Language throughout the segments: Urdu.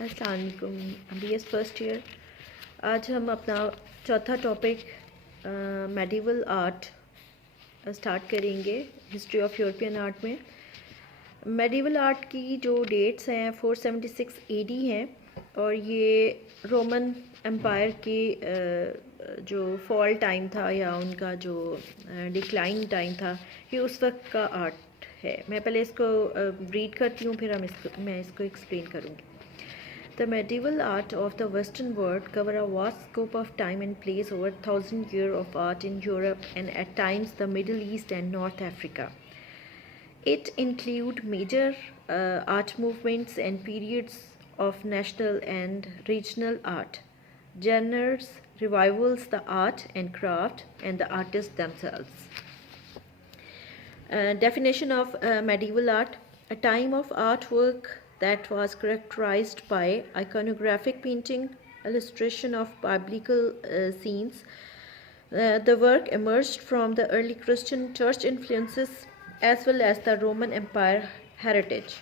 السلام علیکم. B S first year. آج ہم اپنا چوتھا ٹاپک میڈیول آرٹ اسٹارٹ کریں گے. ہسٹری آف یورپین آرٹ میں میڈیول آرٹ کی جو ڈیٹس ہیں 476 اے ڈی ہیں، اور یہ رومن امپائر کی جو فال ٹائم تھا یا ان کا جو ڈکلائن ٹائم تھا، یہ اس وقت کا آرٹ ہے. میں پہلے اس کو ریڈ کرتی ہوں، پھر میں اس کو ایکسپلین کروں گی. The medieval art of the Western world cover a vast scope of time and place over 1,000 years of art in Europe and at times the Middle East and North Africa. It includes major art movements and periods of national and regional art, genres, revivals, the art and craft, and the artists themselves. Definition of medieval art: a time of artwork that was characterized by iconographic painting, illustration of biblical scenes. The work emerged from the early Christian church influences as well as the Roman Empire heritage.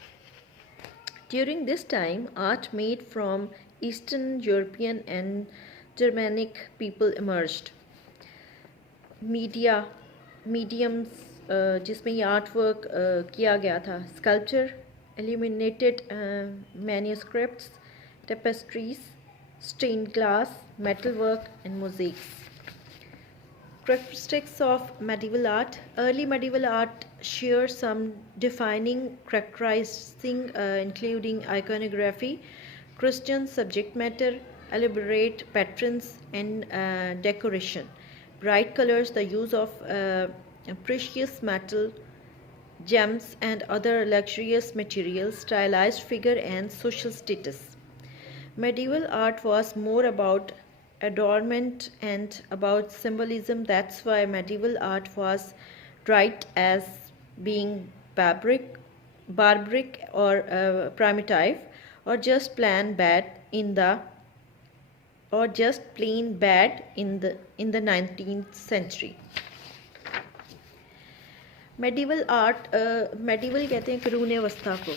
During this time, art made from Eastern European and Germanic people emerged. Mediums جس میں یہ آرٹ ورک کیا گیا تھا: sculpture, illuminated manuscripts, tapestries, stained glass, metal work and mosaics. Characteristics of medieval art. Early medieval art shares some defining characterizing including iconography, Christian subject matter, elaborate patterns and decoration, bright colors, the use of precious metal, gems and other luxurious materials, stylized figure and social status. Medieval art was more about adornment and about symbolism. That's why medieval art was tried as being barbaric or primitive, or just plain bad in the 19th century. Medieval art, medieval کہتے ہیں قرون وسطیٰ کو.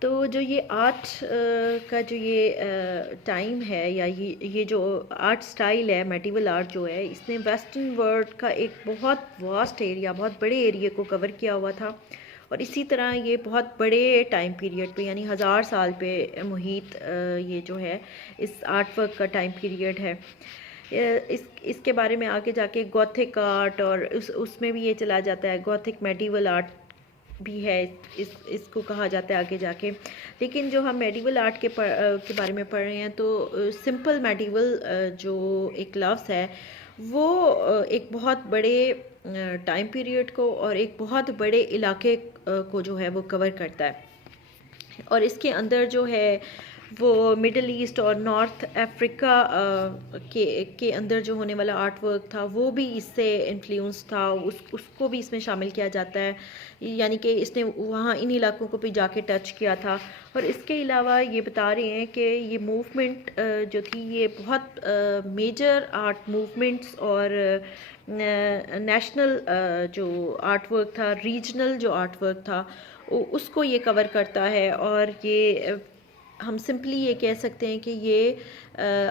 تو جو یہ آرٹ کا جو یہ ٹائم ہے یا یہ جو آرٹ سٹائل ہے، میڈیول آرٹ جو ہے، اس نے ویسٹرن ورلڈ کا ایک بہت واسٹ ایریا، بہت بڑے ایریے کو کور کیا ہوا تھا. اور اسی طرح یہ بہت بڑے ٹائم پیریڈ پہ، یعنی 1000 سال پہ محیط یہ جو ہے اس آرٹ ورک کا ٹائم پیریڈ ہے. اس کے بارے میں آگے جا کے گوتھک آرٹ، اور اس میں بھی یہ چلا جاتا ہے، گوتھک میڈیول آرٹ بھی ہے، اس کو کہا جاتا ہے آگے جا کے. لیکن جو ہم میڈیول آرٹ کے بارے میں پڑھ رہے ہیں، تو سمپل میڈیول جو ایک لفظ ہے، وہ ایک بہت بڑے ٹائم پیریڈ کو اور ایک بہت بڑے علاقے کو جو ہے وہ کور کرتا ہے. اور اس کے اندر جو ہے وہ مڈل ایسٹ اور نارتھ افریقہ کے اندر جو ہونے والا آرٹ ورک تھا، وہ بھی اس سے انفلوئنس تھا، اس کو بھی اس میں شامل کیا جاتا ہے. یعنی کہ اس نے وہاں ان علاقوں کو بھی جا کے ٹچ کیا تھا. اور اس کے علاوہ یہ بتا رہے ہیں کہ یہ موومنٹ جو تھی، یہ بہت میجر آرٹ موومنٹس اور نیشنل جو آرٹ ورک تھا، ریجنل جو آرٹ ورک تھا، اس کو یہ کور کرتا ہے. اور یہ ہم سمپلی یہ کہہ سکتے ہیں کہ یہ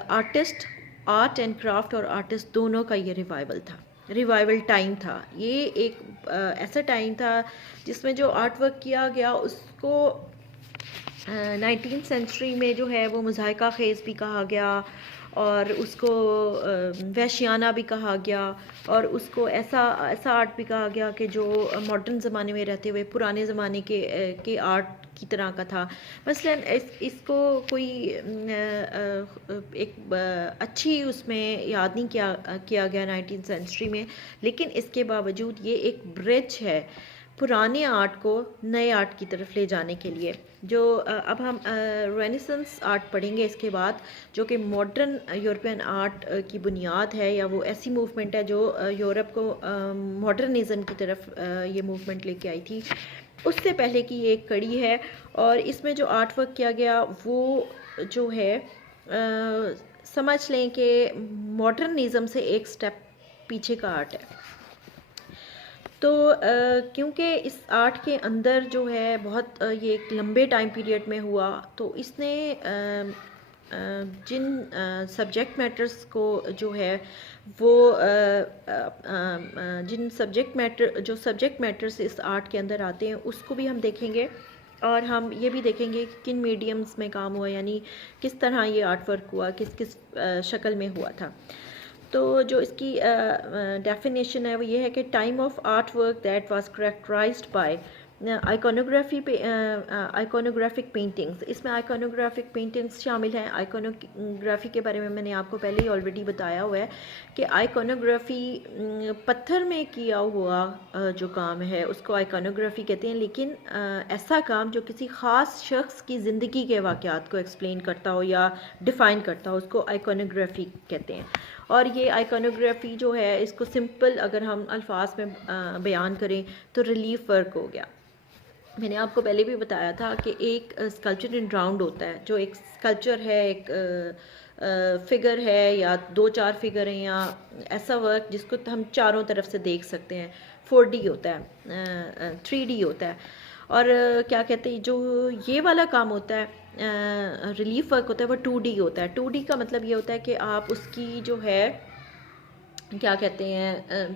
آرٹ اینڈ کرافٹ اور آرٹسٹ دونوں کا یہ ریوائول ٹائم تھا. یہ ایک ایسا ٹائم تھا جس میں جو آرٹ ورک کیا گیا اس کو 19th سینچری میں جو ہے وہ مضحکہ خیز بھی کہا گیا، اور اس کو وحشیانہ بھی کہا گیا، اور اس کو ایسا آرٹ بھی کہا گیا کہ جو ماڈرن زمانے میں رہتے ہوئے پرانے زمانے کے آرٹ کی طرح کا تھا. مثلا اس کو کوئی ایک اچھی اس میں یاد نہیں کیا گیا 19th سینچری میں، لیکن اس کے باوجود یہ ایک برج ہے پرانے آرٹ کو نئے آرٹ کی طرف لے جانے کے لیے. جو اب ہم رینیسنس آرٹ پڑھیں گے اس کے بعد، جو کہ ماڈرن یورپین آرٹ کی بنیاد ہے، یا وہ ایسی موومنٹ ہے جو یورپ کو ماڈرنزم کی طرف یہ موومنٹ لے کے آئی تھی. اس سے پہلے کی یہ ایک کڑی ہے. اور اس میں جو آرٹ ورک کیا گیا وہ جو ہے سمجھ لیں کہ ماڈرنزم سے ایک سٹیپ پیچھے کا آرٹ ہے. تو کیونکہ اس آرٹ کے اندر جو ہے بہت یہ ایک لمبے ٹائم پیریڈ میں ہوا، تو اس نے جن سبجیکٹ میٹرز کو جو ہے وہ جن سبجیکٹ میٹرز اس آرٹ کے اندر آتے ہیں اس کو بھی ہم دیکھیں گے، اور ہم یہ بھی دیکھیں گے کہ کن میڈیمز میں کام ہوا، یعنی کس طرح یہ آرٹ ورک ہوا، کس شکل میں ہوا تھا۔ تو جو اس کی ڈیفینیشن ہے وہ یہ ہے کہ time of art work that was characterized by iconographic paintings. اس میں آئیکونوگرافک پینٹنگز شامل ہیں۔ آئیکونوگرافی کے بارے میں میں نے آپ کو پہلے ہی آلریڈی بتایا ہوا ہے کہ آئیکونوگرافی پتھر میں کیا ہوا جو کام ہے اس کو آئیکونوگرافی کہتے ہیں، لیکن ایسا کام جو کسی خاص شخص کی زندگی کے واقعات کو ایکسپلین کرتا ہو یا ڈیفائن کرتا ہو، اس کو آئیکونوگرافی کہتے ہیں۔ اور یہ آئیکونوگرافی جو ہے اس کو سمپل اگر ہم الفاظ میں بیان کریں تو ریلیف ورک ہو گیا۔ میں نے آپ کو پہلے بھی بتایا تھا کہ ایک اسکلپچر ان راؤنڈ ہوتا ہے، جو ایک اسکلپچر ہے، ایک فگر ہے یا 2-4 فگر ہیں، یا ایسا ورک جس کو ہم چاروں طرف سے دیکھ سکتے ہیں، 4D ہوتا ہے، 3D ہوتا ہے۔ اور کیا کہتے ہیں جو یہ والا کام ہوتا ہے ریلیف ورک ہوتا ہے وہ 2D ہوتا ہے۔ 2D کا مطلب یہ ہوتا ہے کہ آپ اس کی جو ہے کیا کہتے ہیں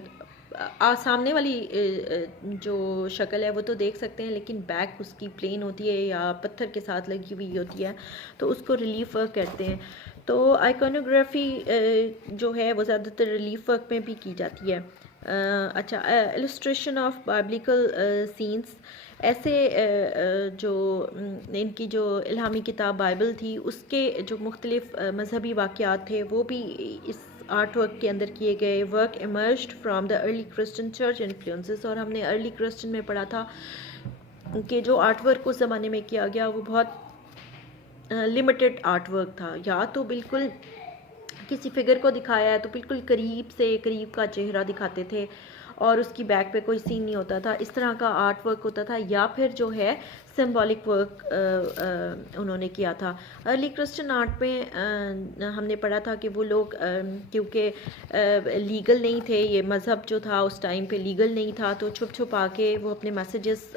سامنے والی جو شکل ہے وہ تو دیکھ سکتے ہیں، لیکن بیک اس کی پلین ہوتی ہے یا پتھر کے ساتھ لگی ہوئی ہوتی ہے، تو اس کو ریلیف ورک کہتے ہیں۔ تو آئیکونوگرافی جو ہے وہ زیادہ تر ریلیف ورک میں بھی کی جاتی ہے۔ اچھا، السٹریشن آف بائبلیکل سینس، ایسے جو ان کی جو الہامی کتاب بائبل تھی اس کے جو مختلف مذہبی واقعات تھے وہ بھی اس آرٹ ورک کے اندر کیے گئے۔ Work emerged from the early Christian church influences, اور ہم نے ارلی کرسچن میں پڑھا تھا کہ جو آرٹ ورک اس زمانے میں کیا گیا وہ بہت لمیٹڈ آرٹ ورک تھا، یا تو بالکل کسی فگر کو دکھایا ہے تو بالکل قریب کا چہرہ دکھاتے تھے اور اس کی بیک پہ کوئی سین نہیں ہوتا تھا، اس طرح کا آرٹ ورک ہوتا تھا، یا پھر جو ہے سمبولک ورک انہوں نے کیا تھا۔ ارلی کرسچن آرٹ میں ہم نے پڑھا تھا کہ وہ لوگ کیونکہ لیگل نہیں تھے، یہ مذہب جو تھا اس ٹائم پہ لیگل نہیں تھا، تو چھپا کے وہ اپنے میسیجز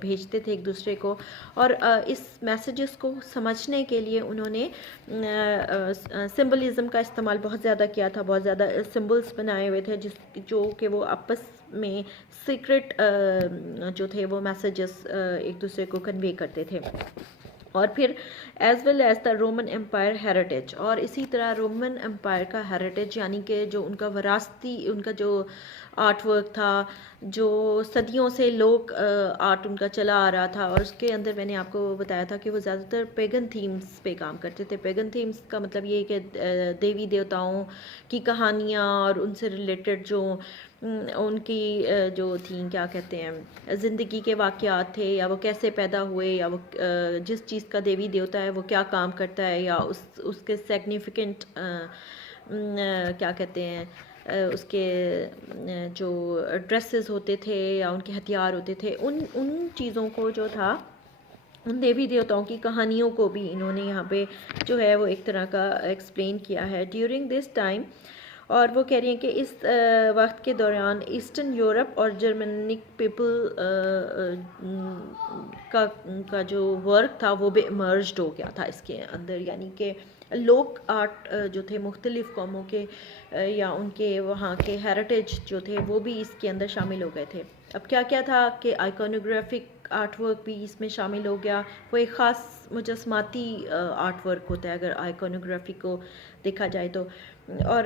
بھیجتے تھے ایک دوسرے کو، اور اس میسیجز کو سمجھنے کے لیے انہوں نے سمبلزم کا استعمال بہت زیادہ کیا تھا، بہت زیادہ سمبلز بنائے ہوئے تھے جو کہ وہ آپس میں سیکرٹ جو تھے وہ میسیجز ایک دوسرے کو کنوے کرتے تھے۔ اور پھر as well as the Roman empire heritage, اور اسی طرح رومن امپائر کا ہیریٹیج یعنی کہ جو ان کا وراثتی ان کا جو آرٹ ورک تھا، جو صدیوں سے لوگ آرٹ ان کا چلا آ رہا تھا، اور اس کے اندر میں نے آپ کو بتایا تھا کہ وہ زیادہ تر پیگن تھیمز پہ کام کرتے تھے۔ پیگن تھیمز کا مطلب یہ ہے کہ دیوی دیوتاؤں کی کہانیاں اور ان سے ریلیٹڈ جو ان کی جو تھیں کیا کہتے ہیں زندگی کے واقعات تھے، یا وہ کیسے پیدا ہوئے، یا وہ جس چیز کا دیوی دیوتا ہے وہ کیا کام کرتا ہے، یا اس کے سیگنیفیکنٹ کیا کہتے ہیں اس کے جو ڈریسز ہوتے تھے یا ان کے ہتھیار ہوتے تھے، ان چیزوں کو جو تھا ان دیوی دیوتاؤں کی کہانیوں کو بھی انہوں نے یہاں پہ جو ہے وہ ایک طرح کا ایکسپلین کیا ہے ڈیورنگ دس ٹائم۔ اور وہ کہہ رہی ہیں کہ اس وقت کے دوران ایسٹرن یورپ اور جرمنک پیپل کا جو ورک تھا وہ بھی ایمرجڈ ہو گیا تھا اس کے اندر، یعنی کہ لوک آرٹ جو تھے مختلف قوموں کے یا ان کے وہاں کے ہیریٹیج جو تھے وہ بھی اس کے اندر شامل ہو گئے تھے۔ اب کیا کیا تھا کہ آئیکونوگرافک آرٹ ورک بھی اس میں شامل ہو گیا، وہ ایک خاص مجسماتی آرٹ ورک ہوتا ہے اگر آئیکونوگرافی کو دیکھا جائے تو۔ اور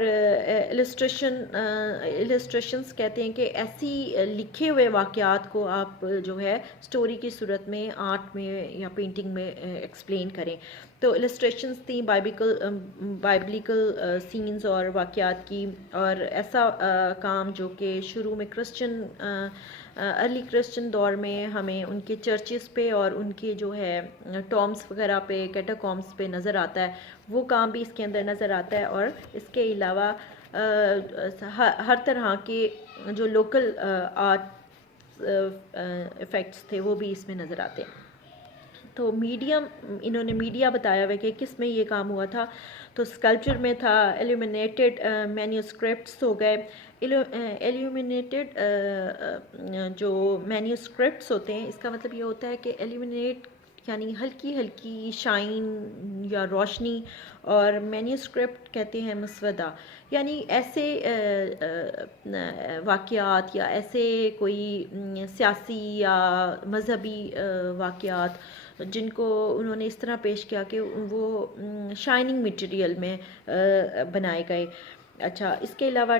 السٹریشنز کہتے ہیں کہ ایسی لکھے ہوئے واقعات کو آپ جو ہے سٹوری کی صورت میں آرٹ میں یا پینٹنگ میں ایکسپلین کریں۔ تو السٹریشنز تھیں بائبلیکل سینز اور واقعات کی، اور ایسا کام جو کہ شروع میں ارلی کرسچن دور میں ہمیں ان کے چرچز پہ اور ان کے جو ہے ٹامس وغیرہ پہ کیٹاکامس پہ نظر آتا ہے، وہ کام بھی اس کے اندر نظر آتا ہے۔ اور اس کے علاوہ ہر طرح کے جو لوکل آرٹ افیکٹس تھے وہ بھی اس میں نظر آتے ہیں۔ تو میڈیم انہوں نے میڈیا بتایا ہوا کہ کس میں یہ کام ہوا تھا. تو اسکلپچر میں تھا. ایلومینیٹڈ مینیوسکرپٹس ہو گئے. ایلومینیٹڈ جو مینیوسکرپٹس ہوتے ہیں اس کا مطلب یہ ہوتا ہے کہ ایلومینیٹ یعنی ہلکی ہلکی شائن یا روشنی, اور مینیوسکرپٹ کہتے ہیں مسودہ, یعنی ایسے واقعات یا ایسے کوئی سیاسی یا مذہبی واقعات جن کو انہوں نے اس طرح پیش کیا کہ وہ شائننگ مٹیریل میں بنائے گئے. اچھا, اس کے علاوہ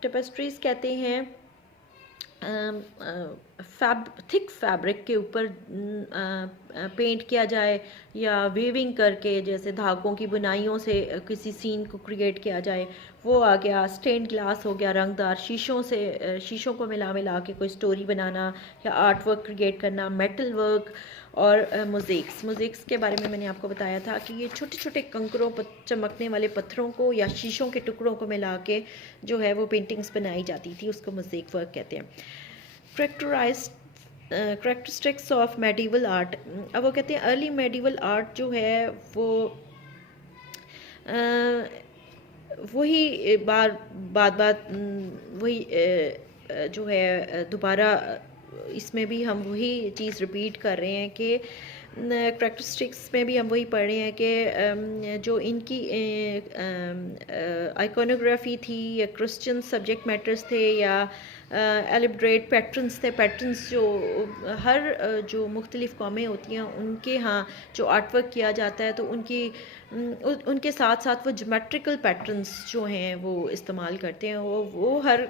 ٹیپسٹریز کہتے ہیں تھک فیبرک کے اوپر پینٹ کیا جائے یا ویونگ کر کے جیسے دھاگوں کی بنائیوں سے کسی سین کو کریٹ کیا جائے, وہ آ گیا. اسٹینڈ گلاس ہو گیا, رنگ دار شیشوں کو ملا کے کوئی سٹوری بنانا یا آرٹ ورک کریٹ کرنا. میٹل ورک اور موزیکس کے بارے میں میں نے آپ کو بتایا تھا کہ یہ چھوٹے چھوٹے کنکروں چمکنے والے پتھروں کو یا شیشوں کے ٹکڑوں کو ملا کے جو ہے وہ پینٹنگز بنائی جاتی تھی, اس کو موزیک ورک کہتے ہیں. Characteristics of medieval art. اب وہ کہتے ہیں ارلی میڈیول آرٹ جو ہے وہ وہی وہی جو ہے دوبارہ اس میں بھی ہم وہی چیز ریپیٹ کر رہے ہیں کہ کریکٹرسٹکس میں بھی ہم وہی پڑھ رہے ہیں کہ جو ان کی آئیکونوگرافی تھی یا کرسچن سبجیکٹ میٹرز تھے یا ایلیبریٹ پیٹرنز تھے. پیٹرنز جو ہر جو مختلف قومیں ہوتی ہیں ان کے ہاں جو آرٹ ورک کیا جاتا ہے تو ان کے ساتھ ساتھ وہ جیومیٹریکل پیٹرنز جو ہیں وہ استعمال کرتے ہیں. وہ ہر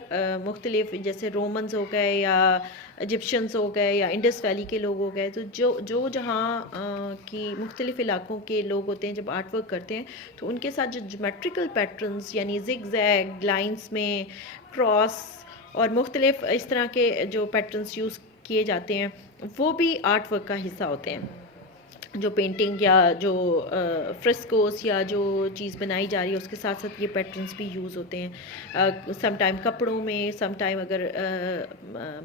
مختلف جیسے رومنز ہو گئے یا ایجپشنز ہو گئے یا انڈس ویلی کے لوگ ہو گئے, تو جو جہاں کی مختلف علاقوں کے لوگ ہوتے ہیں جب آرٹ ورک کرتے ہیں تو ان کے ساتھ جو جیومیٹریکل پیٹرنز یعنی زگ زیگ لائنز میں کراس اور مختلف اس طرح کے جو پیٹرنز یوز کیے جاتے ہیں وہ بھی آرٹ ورک کا حصہ ہوتے ہیں. جو پینٹنگ یا جو فرسکوز یا جو چیز بنائی جا رہی ہے اس کے ساتھ ساتھ یہ پیٹرنز بھی یوز ہوتے ہیں. سم ٹائم کپڑوں میں, سم ٹائم اگر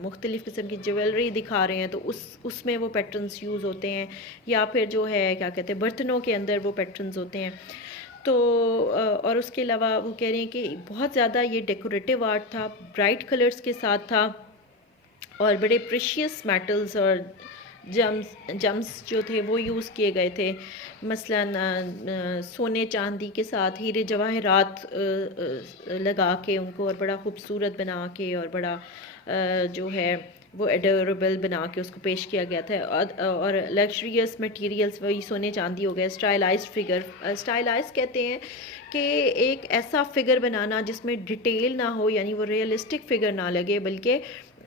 مختلف قسم کی جیولری دکھا رہے ہیں تو اس میں وہ پیٹرنز یوز ہوتے ہیں, یا پھر جو ہے کیا کہتے ہیں برتنوں کے اندر وہ پیٹرنز ہوتے ہیں. تو اور اس کے علاوہ وہ کہہ رہے ہیں کہ بہت زیادہ یہ ڈیکوریٹو آرٹ تھا, برائٹ کلرز کے ساتھ تھا اور بڑے پریشیس میٹلز اور جمز جو تھے وہ یوز کیے گئے تھے. مثلا سونے چاندی کے ساتھ ہیرے جواہرات لگا کے ان کو اور بڑا خوبصورت بنا کے اور بڑا جو ہے وہ ایڈوریبل بنا کے اس کو پیش کیا گیا تھا. اور لگژریس مٹیریلز وہی سونے چاندی ہو گئے. اسٹائلائزڈ فگر, اسٹائلائز کہتے ہیں کہ ایک ایسا فگر بنانا جس میں ڈیٹیل نہ ہو, یعنی وہ ریئلسٹک فگر نہ لگے بلکہ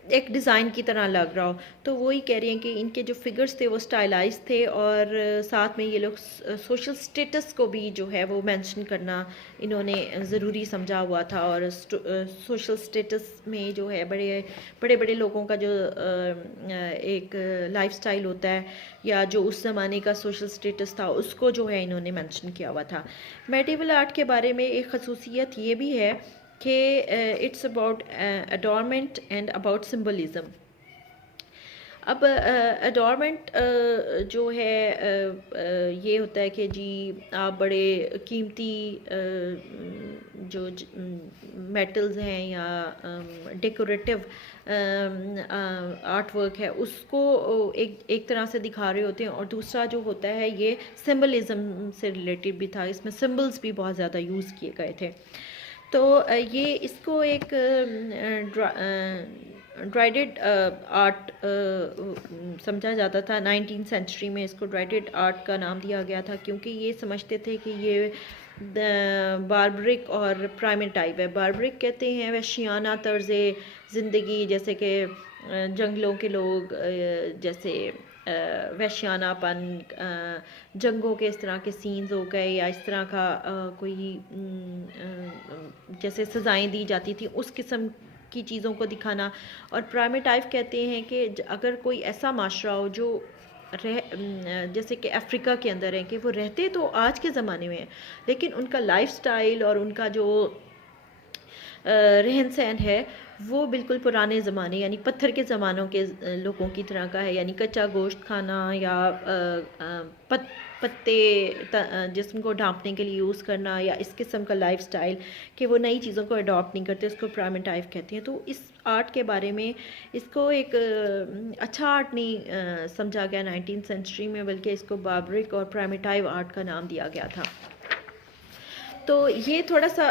ایک ڈیزائن کی طرح لگ رہا ہو. تو وہی کہہ رہے ہیں کہ ان کے جو فگرز تھے وہ سٹائلائز تھے, اور ساتھ میں یہ لوگ سوشل سٹیٹس کو بھی جو ہے وہ مینشن کرنا انہوں نے ضروری سمجھا ہوا تھا. اور سوشل سٹیٹس میں جو ہے بڑے بڑے لوگوں کا جو ایک لائف سٹائل ہوتا ہے یا جو اس زمانے کا سوشل سٹیٹس تھا اس کو جو ہے انہوں نے مینشن کیا ہوا تھا. میڈیول آرٹ کے بارے میں ایک خصوصیت یہ بھی ہے کہ it's about adornment and about symbolism. اب اڈورنمنٹ جو ہے یہ ہوتا ہے کہ جی آپ بڑے قیمتی جو میٹلز ہیں یا ڈیکوریٹو آرٹ ورک ہے اس کو ایک طرح سے دکھا رہے ہوتے ہیں, اور دوسرا جو ہوتا ہے یہ سمبلزم سے ریلیٹڈ بھی تھا, اس میں سمبلز بھی بہت زیادہ یوز کیے گئے تھے. تو یہ اس کو ایک ڈرائیڈڈ آرٹ سمجھا جاتا تھا. 19 سینچری میں اس کو ڈرائیڈڈ آرٹ کا نام دیا گیا تھا کیونکہ یہ سمجھتے تھے کہ یہ باربرک اور پرائمیٹیو ہے. باربرک کہتے ہیں وحشیانہ طرز زندگی, جیسے کہ جنگلوں کے لوگ جیسے وحشیانہ پن, جنگوں کے اس طرح کے سینز ہو گئے یا اس طرح کا کوئی جیسے سزائیں دی جاتی تھیں اس قسم کی چیزوں کو دکھانا. اور پرائمیٹیو کہتے ہیں کہ اگر کوئی ایسا معاشرہ ہو جو جیسے کہ افریقہ کے اندر ہیں کہ وہ رہتے تو آج کے زمانے میں ہیں لیکن ان کا لائف سٹائل اور ان کا جو رہن سہن ہے وہ بالکل پرانے زمانے یعنی پتھر کے زمانوں کے لوگوں کی طرح کا ہے، یعنی کچا گوشت کھانا یا پتے جسم کو ڈھانپنے کے لیے یوز کرنا، یا اس قسم کا لائف سٹائل کہ وہ نئی چیزوں کو اڈاپٹ نہیں کرتے، اس کو پرائمیٹائو کہتے ہیں۔ تو اس آرٹ کے بارے میں اس کو ایک اچھا آرٹ نہیں سمجھا گیا 19 سینچری میں، بلکہ اس کو باربرک اور پرائمیٹائو آرٹ کا نام دیا گیا تھا۔ تو یہ تھوڑا سا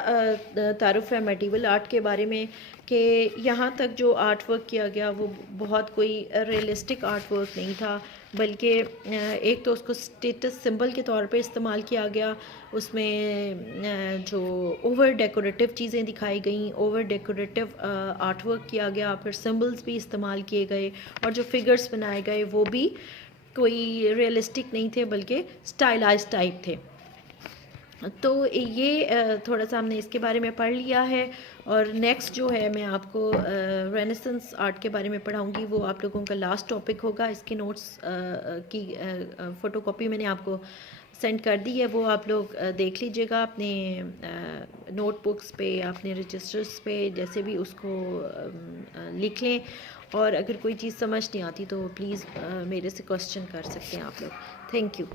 تعارف ہے میڈیول آرٹ کے بارے میں، کہ یہاں تک جو آرٹ ورک کیا گیا وہ بہت کوئی ریئلسٹک آرٹ ورک نہیں تھا، بلکہ ایک تو اس کو اسٹیٹس سمبل کے طور پہ استعمال کیا گیا، اس میں جو اوور ڈیکوریٹو چیزیں دکھائی گئیں، اوور ڈیکوریٹو آرٹ ورک کیا گیا، پھر سمبلز بھی استعمال کیے گئے، اور جو فگرز بنائے گئے وہ بھی کوئی ریئلسٹک نہیں تھے بلکہ اسٹائلائز ٹائپ تھے۔ تو یہ تھوڑا سا ہم نے اس کے بارے میں پڑھ لیا ہے، اور نیکسٹ جو ہے میں آپ کو رینیسنس آرٹ کے بارے میں پڑھاؤں گی، وہ آپ لوگوں کا لاسٹ ٹاپک ہوگا۔ اس کے نوٹس کی فوٹو کاپی میں نے آپ کو سینڈ کر دی ہے، وہ آپ لوگ دیکھ لیجئے گا اپنے نوٹ بکس پہ، اپنے رجسٹرز پہ، جیسے بھی اس کو لکھ لیں، اور اگر کوئی چیز سمجھ نہیں آتی تو پلیز میرے سے کوسچن کر سکتے ہیں آپ لوگ۔ Thank you.